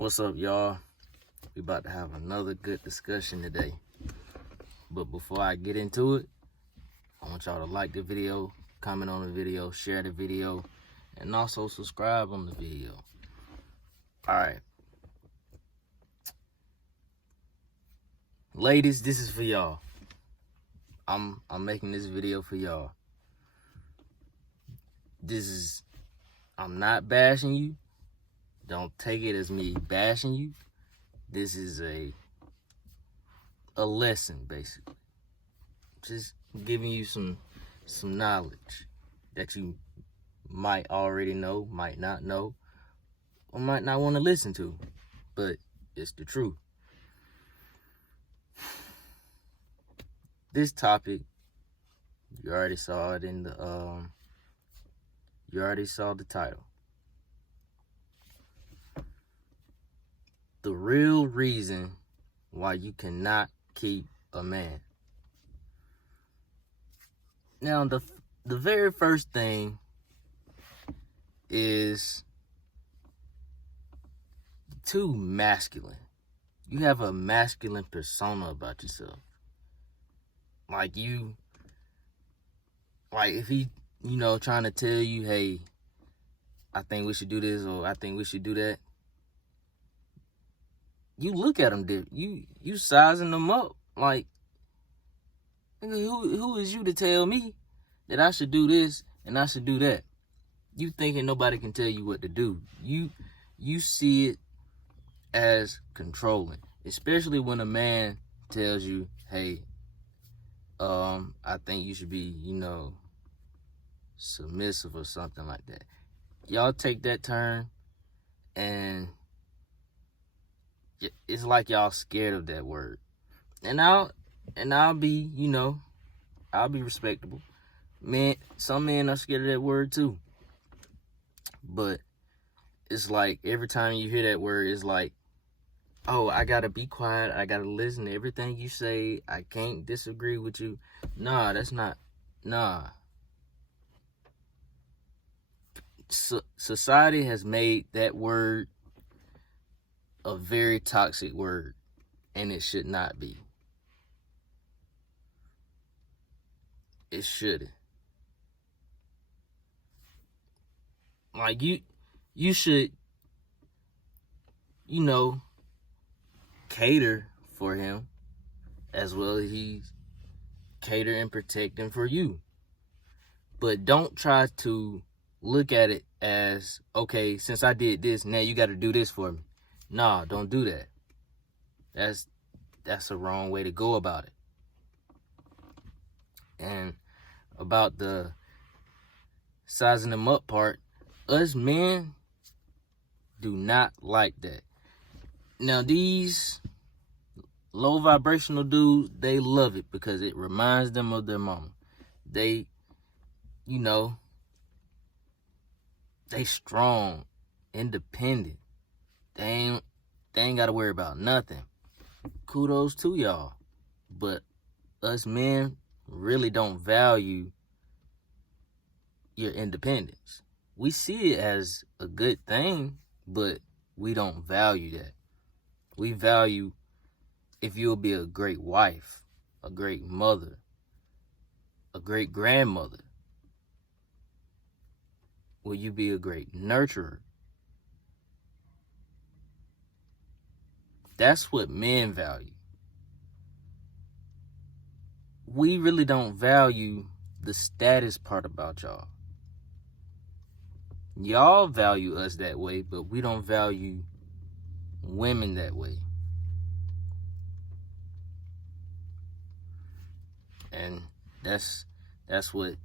What's up, y'all? We about to have another good discussion today. But before I get into it, I want y'all to like the video, comment on the video, share the video, and also subscribe on the video. Alright. Ladies, this is for y'all. I'm making this video for y'all. I'm not bashing you. Don't take it as me bashing you. This is a lesson, basically. Just giving you some knowledge that you might already know, might not know, or might not want to listen to, but it's the truth. This topic, you already saw it in the you already saw the title. The real reason why you cannot keep a man. Now, the very first thing is too masculine. You have a masculine persona about yourself. Like if he, trying to tell you, hey, I think we should do this or I think we should do that. You look at him different. You sizing them up. Like, who is you to tell me that I should do this and I should do that? You thinking nobody can tell you what to do. You see it as controlling, especially when a man tells you, hey, I think you should be, submissive or something like that. Y'all take that turn and it's like y'all scared of that word. And I'll be, I'll be respectable. Man, some men are scared of that word too. But it's like every time you hear that word, it's like, oh, I gotta be quiet. I gotta listen to everything you say. I can't disagree with you. Nah, that's not. Nah. Society has made that word a very toxic word, and it should not be. It shouldn't. Like, you should, cater for him as well as he's cater and protecting for you. But don't try to look at it as, okay, since I did this, now you got to do this for me. Nah, don't do that. That's a wrong way to go about it. And about the sizing them up part, us men do not like that. Now, these low vibrational dudes, they love it because it reminds them of their mama. They, they strong, independent. They ain't got to worry about nothing. Kudos to y'all. But us men really don't value your independence. We see it as a good thing, but we don't value that. We value if you'll be a great wife, a great mother, a great grandmother. Will you be a great nurturer? That's what men value. We really don't value the status part about y'all. Y'all value us that way, but we don't value women that way. And that's what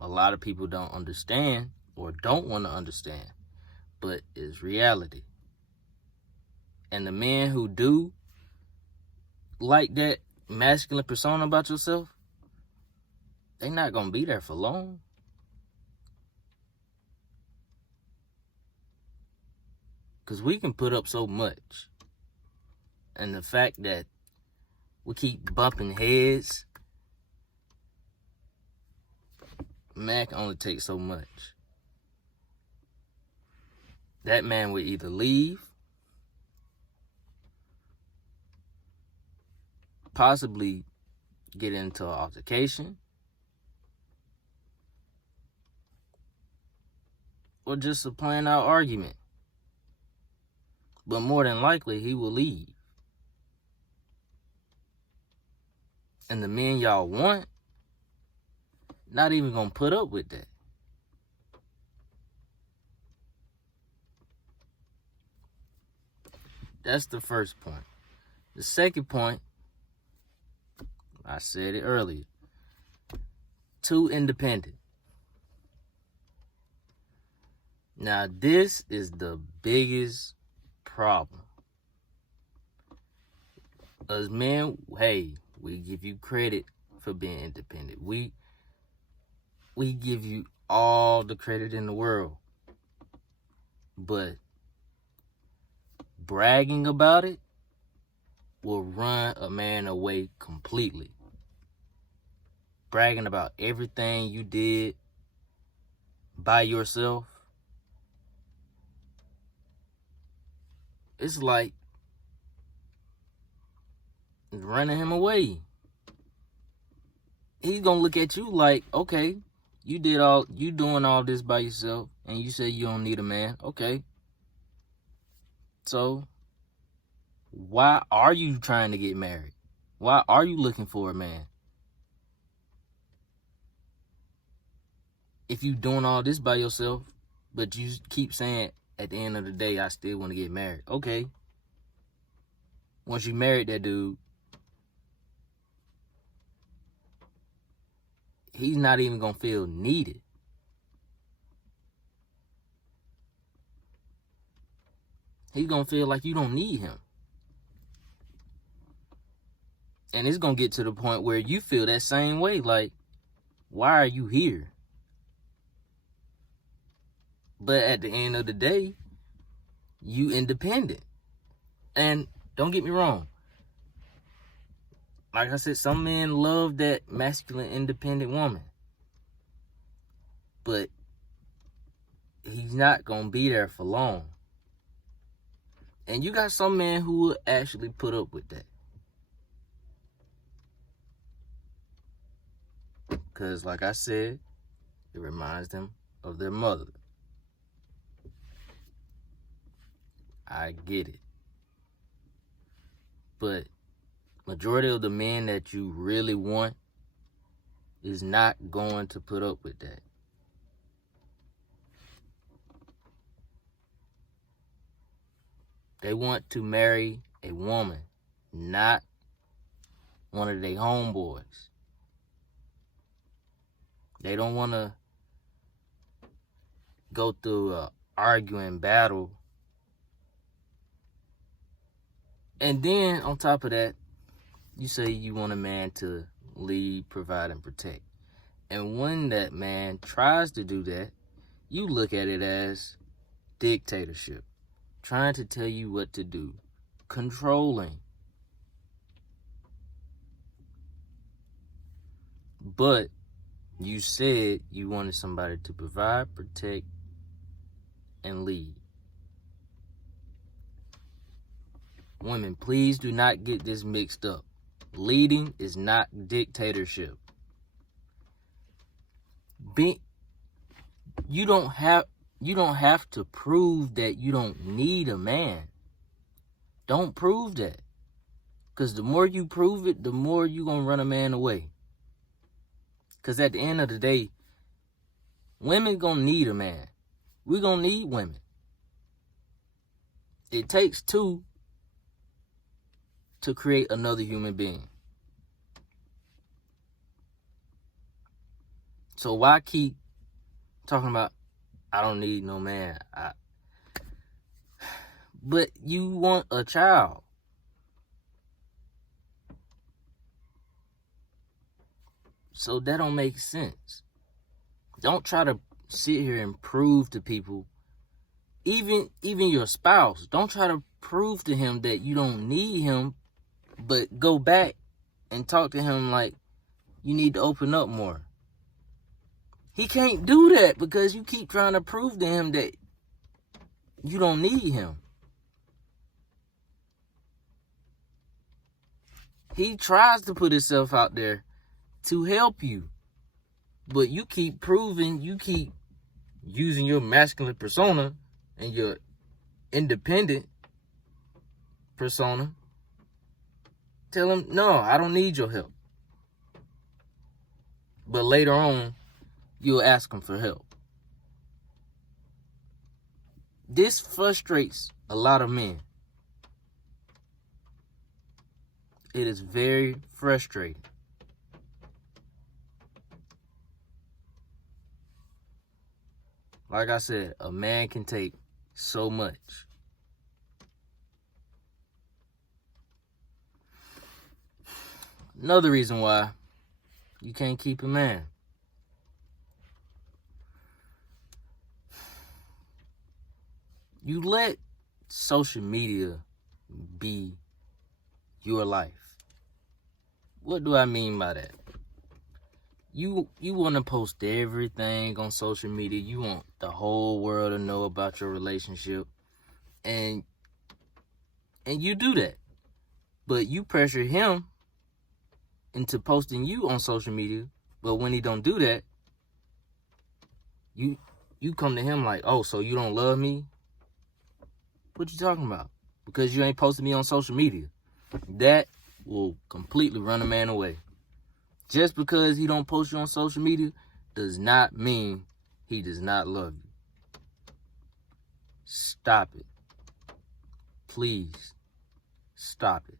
a lot of people don't understand or don't want to understand, but it's reality. And the men who do like that masculine persona about yourself, they're not going to be there for long. Because we can put up so much. And the fact that we keep bumping heads, man can only take so much. That man would either leave possibly get into an altercation, or just a plain out argument. But more than likely, he will leave. And the men y'all want, not even gonna put up with that. That's the first point. The second point, I said it earlier, too independent. Now, this is the biggest problem. As men, hey, we give you credit for being independent. We give you all the credit in the world. But bragging about it will run a man away completely. Bragging about everything you did by yourself, it's like running him away. He's gonna look at you like, okay, you doing all this by yourself, and you say you don't need a man. Okay. So why are you trying to get married? Why are you looking for a man? If you doing all this by yourself, but you keep saying at the end of the day, I still want to get married. Okay. Once you married that dude, he's not even going to feel needed. He's going to feel like you don't need him. And it's going to get to the point where you feel that same way. Like, why are you here? But at the end of the day, you independent. And don't get me wrong. Like I said, some men love that masculine, independent woman. But he's not going to be there for long. And you got some men who will actually put up with that. Because, like I said, it reminds them of their mother. I get it. But majority of the men that you really want is not going to put up with that. They want to marry a woman, not one of their homeboys. They don't want to go through a arguing battle. And then, on top of that, you say you want a man to lead, provide, and protect. And when that man tries to do that, you look at it as dictatorship. Trying to tell you what to do. Controlling. But you said you wanted somebody to provide, protect, and lead. Women, please do not get this mixed up. Leading is not dictatorship. You don't have to prove that you don't need a man. Don't prove that. Because the more you prove it, the more you're going to run a man away. Because at the end of the day, women going to need a man. We're going to need women. It takes two to create another human being. So why keep talking about, I don't need no man. But you want a child. So that don't make sense. Don't try to sit here and prove to people, even your spouse, don't try to prove to him that you don't need him, but go back and talk to him like you need to open up more. He can't do that because you keep trying to prove to him that you don't need him. He tries to put himself out there to help you. But you keep using your masculine persona and your independent persona. Tell him, no, I don't need your help. But later on, you'll ask him for help. This frustrates a lot of men. It is very frustrating. Like I said, a man can take so much. Another reason why you can't keep a man. You let social media be your life. What do I mean by that? You want to post everything on social media. You want the whole world to know about your relationship. And you do that. But you pressure him into posting you on social media. But when he don't do that, you come to him like, oh, so you don't love me? What you talking about? Because you ain't posted me on social media. That will completely run a man away. Just because he don't post you on social media does not mean he does not love you. Stop it. Please stop it.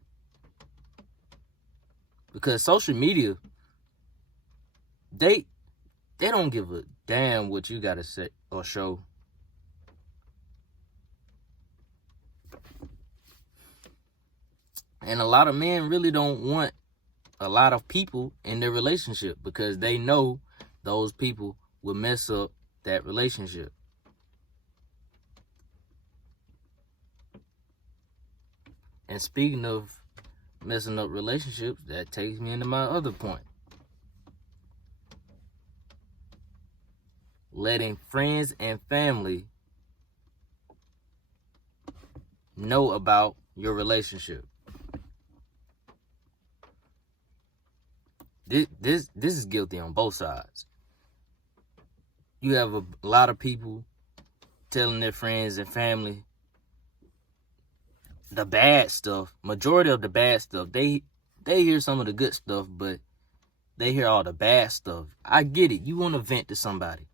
Because social media, they don't give a damn what you gotta say or show. And a lot of men really don't want a lot of people in their relationship because they know those people will mess up that relationship. And speaking of messing up relationships, that takes me into my other point. Letting friends and family know about your relationship. This is guilty on both sides. You have a lot of people telling their friends and family the bad stuff. Majority of the bad stuff. They hear some of the good stuff, but they hear all the bad stuff. I get it. You want to vent to somebody.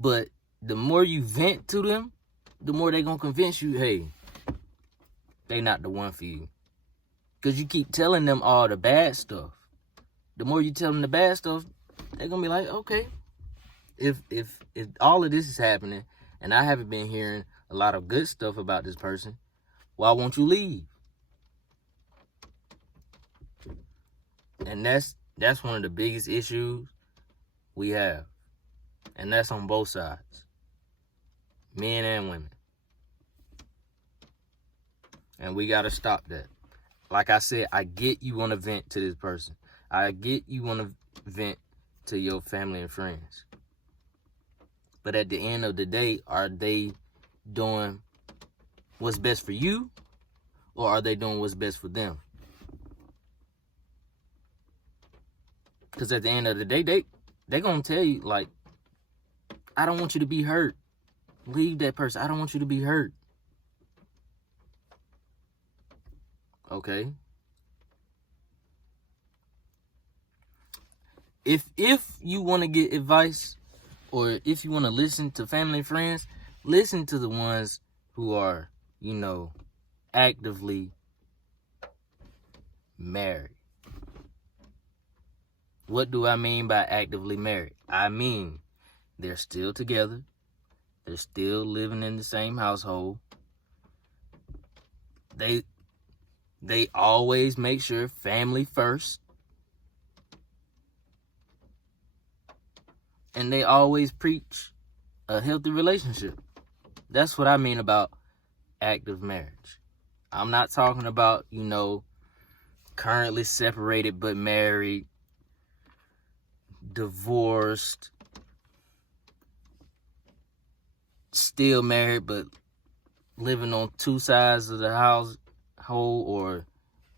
But the more you vent to them, the more they're going to convince you, hey, they not the one for you. Because you keep telling them all the bad stuff. The more you tell them the bad stuff, they're going to be like, okay, if all of this is happening and I haven't been hearing a lot of good stuff about this person, why won't you leave? And that's one of the biggest issues we have. And that's on both sides. Men and women. And we got to stop that. Like I said, I get you want to vent to this person. I get you want to vent to your family and friends. But at the end of the day, are they doing what's best for you? Or are they doing what's best for them? Because at the end of the day, they going to tell you, like, I don't want you to be hurt. Leave that person. I don't want you to be hurt. Okay. If you want to get advice or if you want to listen to family and friends, listen to the ones who are, actively married. What do I mean by actively married? I mean, they're still together. They're still living in the same household. They always make sure family first. And they always preach a healthy relationship. That's what I mean about active marriage. I'm not talking about, currently separated but married, divorced, still married but living on two sides of the household, or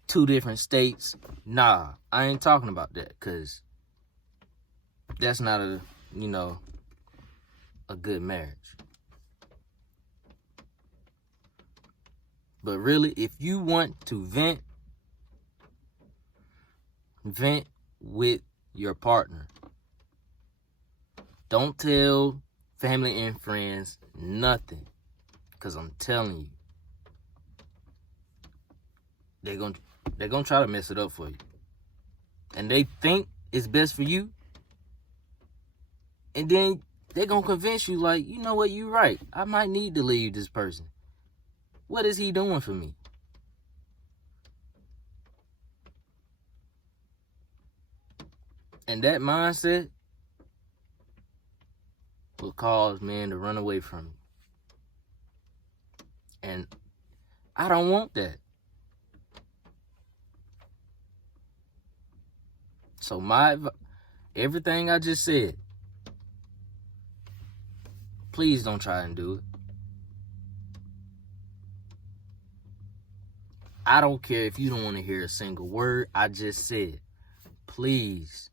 2 different states. Nah, I ain't talking about that, because that's not a good marriage. But really, if you want to vent with your partner. Don't tell family and friends nothing, because I'm telling you, they're gonna try to mess it up for you. And they think it's best for you, and then they're gonna convince you, like, you know what, you're right. I might need to leave this person. What is he doing for me? And that mindset will cause men to run away from you. And I don't want that. So everything I just said, please don't try and do it. I don't care if you don't want to hear a single word I just said. Please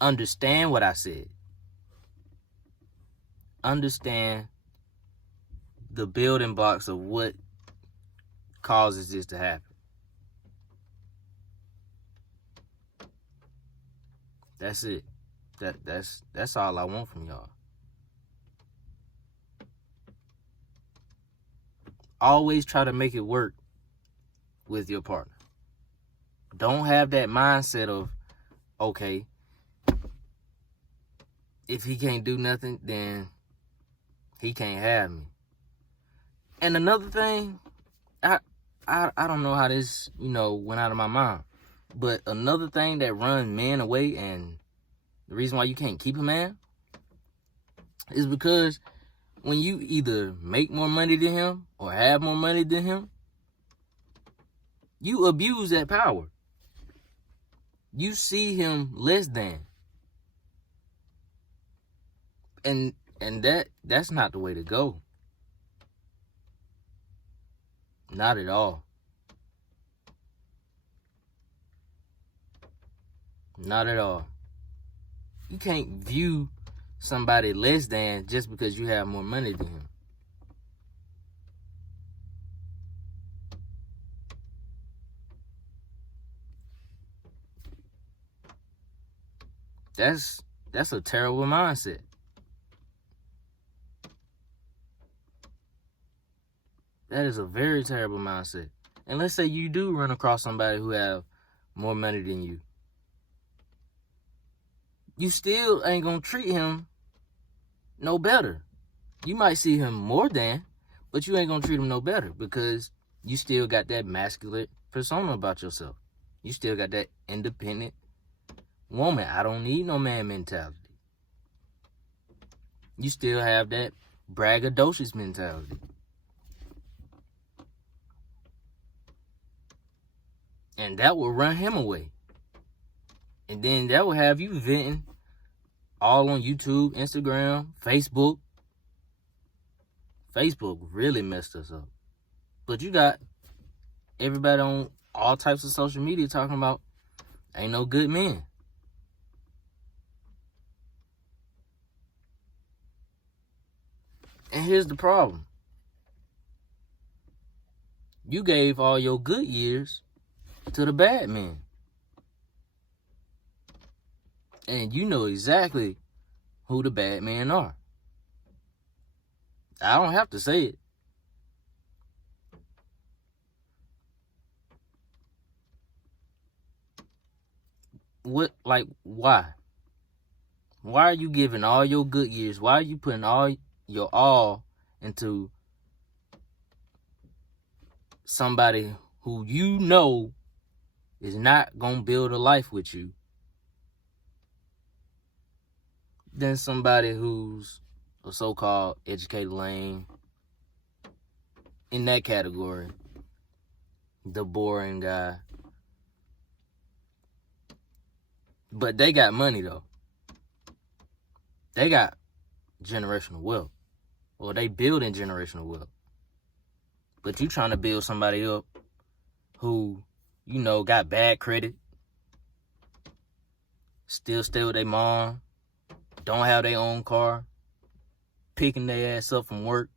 understand what I said. Understand the building blocks of what causes this to happen. That's it. That's all I want from y'all. Always try to make it work with your partner. Don't have that mindset of, okay, if he can't do nothing, then he can't have me. And another thing, I don't know how this, went out of my mind, but another thing that runs men away, and the reason why you can't keep a man, is because when you either make more money than him or have more money than him, you abuse that power. You see him less than. And that's not the way to go. Not at all. Not at all. You can't view somebody less than just because you have more money than him. That's a terrible mindset. That is a very terrible mindset. And let's say you do run across somebody who have more money than you. You still ain't gonna treat him no better. You might see him more than, but you ain't gonna treat him no better, because you still got that masculine persona about yourself. You still got that independent woman, I don't need no man mentality. You still have that braggadocious mentality. And that will run him away. And then that will have you venting all on YouTube, Instagram, Facebook. Facebook really messed us up. But you got everybody on all types of social media talking about ain't no good men. And here's the problem. You gave all your good years to the bad men. And you know exactly who the bad men are. I don't have to say it. Why? Why are you giving all your good years? Why are you putting all your all into somebody who you know is not going to build a life with you, than somebody who's a so-called educated lame, in that category, the boring guy? But they got money, though. They got generational wealth. Or they building generational wealth. But you trying to build somebody up who, got bad credit, still stay with their mom, don't have their own car, picking their ass up from work.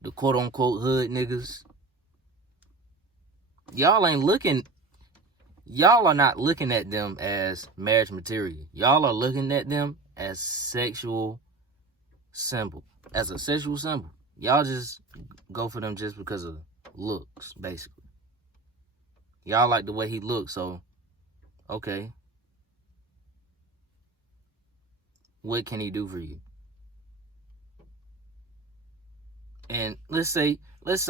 The quote-unquote hood niggas. Y'all are not looking at them as marriage material. Y'all are looking at them as sexual symbol. As a sexual symbol. Y'all just go for them just because of looks, basically. Y'all like the way he looks, so okay. What can he do for you? And let's say that's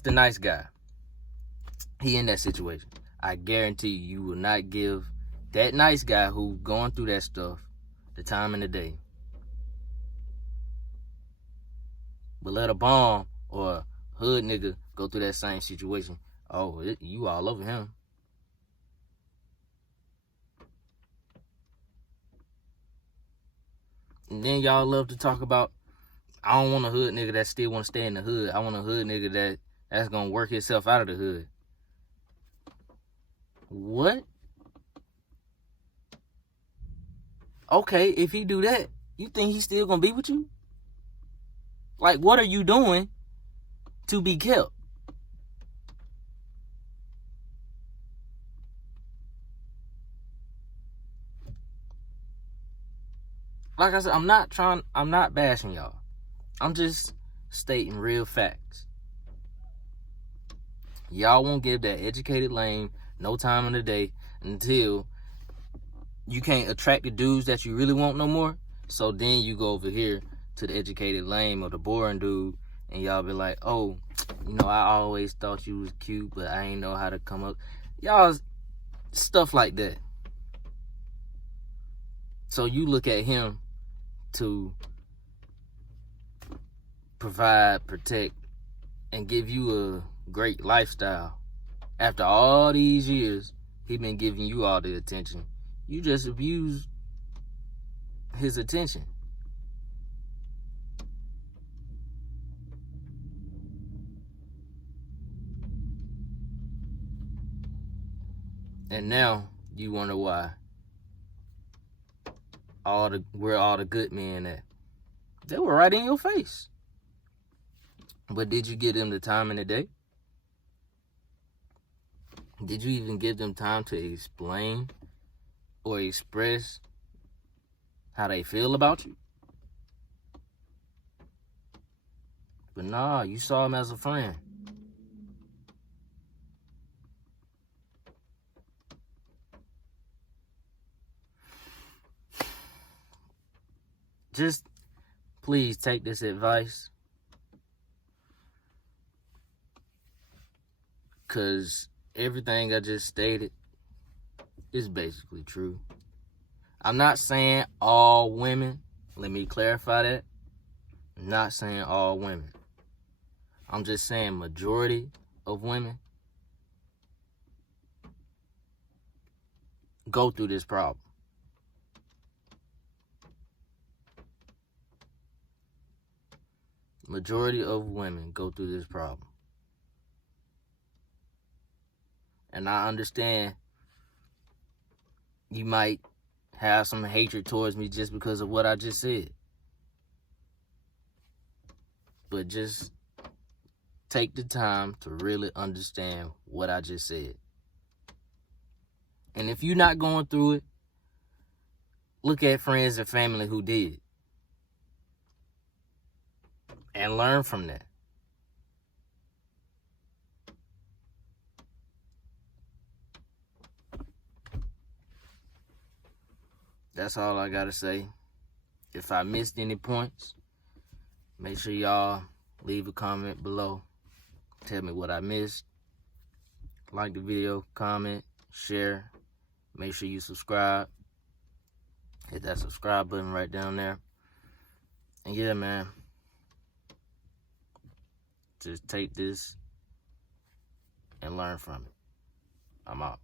the nice guy. He in that situation. I guarantee you will not give that nice guy who going through that stuff the time in the day. But let a bomb or a hood nigga go through that same situation. Oh, you all over him. And then y'all love to talk about, I don't want a hood nigga that still want to stay in the hood. I want a hood nigga that's going to work himself out of the hood. What? Okay, if he do that, you think he's still going to be with you? Like, what are you doing to be kept? Like I said, I'm not bashing y'all. I'm just stating real facts. Y'all won't give that educated lame no time in the day until you can't attract the dudes that you really want no more. So then you go over here to the educated lame or the boring dude, and y'all be like, oh, I always thought you was cute, but I ain't know how to come up. Y'all, stuff like that. So you look at him to provide, protect, and give you a great lifestyle. After all these years, he been giving you all the attention. You just abused his attention. And now you wonder why where all the good men at. They were right in your face. But did you give them the time in the day? Did you even give them time to explain or express how they feel about you? But nah, you saw him as a friend. Just please take this advice, because everything I just stated is basically true. I'm not saying all women. Let me clarify that. I'm not saying all women. I'm just saying majority of women go through this problem. Majority of women go through this problem. And I understand you might have some hatred towards me just because of what I just said. But just take the time to really understand what I just said. And if you're not going through it, look at friends and family who did. And learn from that. That's all I gotta say. If I missed any points, make sure y'all leave a comment below. Tell me what I missed. Like the video, comment, share. Make sure you subscribe. Hit that subscribe button right down there. And yeah, man. Just take this and learn from it. I'm out.